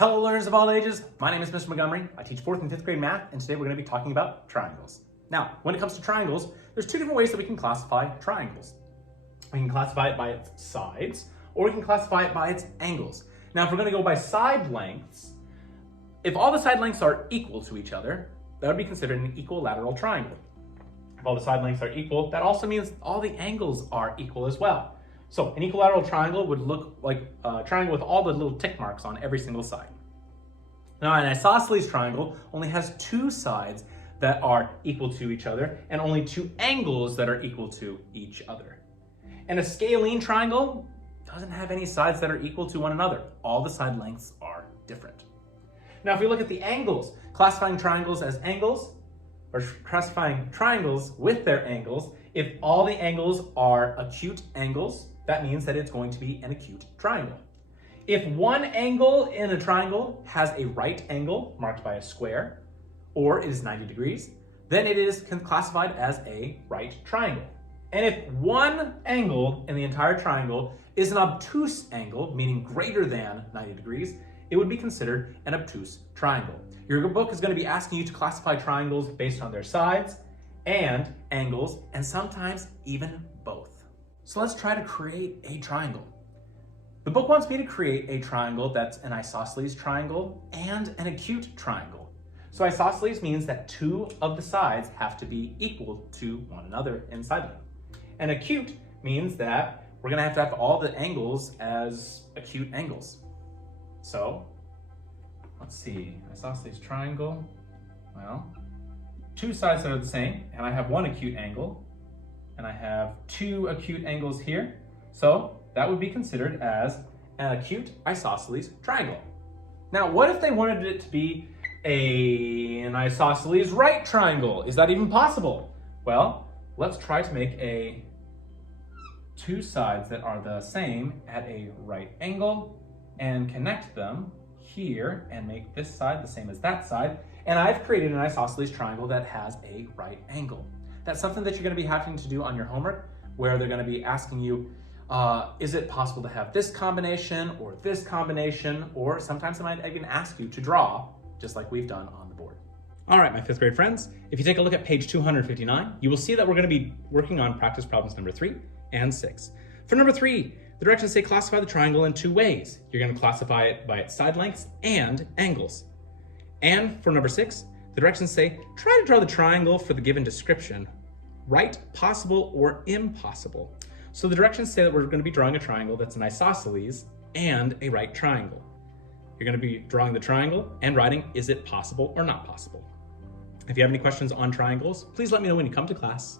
Hello learners of all ages, my name is Mr. Montgomery. I teach 4th and 5th grade math, and today we're going to be talking about triangles. Now, when it comes to triangles, there's two different ways that we can classify triangles. We can classify it by its sides, or we can classify it by its angles. Now, if we're going to go by side lengths, if all the side lengths are equal to each other, that would be considered an equilateral triangle. If all the side lengths are equal, that also means all the angles are equal as well. So an equilateral triangle would look like a triangle with all the little tick marks on every single side. Now, an isosceles triangle only has two sides that are equal to each other and only two angles that are equal to each other. And a scalene triangle doesn't have any sides that are equal to one another. All the side lengths are different. Now, if we look at the angles, classifying triangles as angles, or classifying triangles with their angles, if all the angles are acute angles, that means that it's going to be an acute triangle. If one angle in a triangle has a right angle marked by a square, or is 90 degrees, then it is classified as a right triangle. And if one angle in the entire triangle is an obtuse angle, meaning greater than 90 degrees, it would be considered an obtuse triangle. Your book is going to be asking you to classify triangles based on their sides and angles, and sometimes even both. So let's try to create a triangle. The book wants me to create a triangle that's an isosceles triangle and an acute triangle. So isosceles means that two of the sides have to be equal to one another in side length. And acute means that we're going to have all the angles as acute angles. So let's see, isosceles triangle, well, two sides that are the same, and I have one acute angle, and I have two acute angles here. So that would be considered as an acute isosceles triangle. Now, what if they wanted it to be an isosceles right triangle? Is that even possible? Well, let's try to make two sides that are the same at a right angle and connect them here and make this side the same as that side. And I've created an isosceles triangle that has a right angle. That's something that you're going to be having to do on your homework, where they're going to be asking you, is it possible to have this combination, or sometimes they might even ask you to draw, just like we've done on the board. All right, my 5th grade friends, if you take a look at page 259, you will see that we're going to be working on practice problems number 3 and 6. For number 3, the directions say classify the triangle in two ways. You're going to classify it by its side lengths and angles. And for number 6, the directions say try to draw the triangle for the given description. Right, possible, or impossible. So the directions say that we're going to be drawing a triangle that's an isosceles and a right triangle. You're going to be drawing the triangle and writing, is it possible or not possible? If you have any questions on triangles, please let me know when you come to class.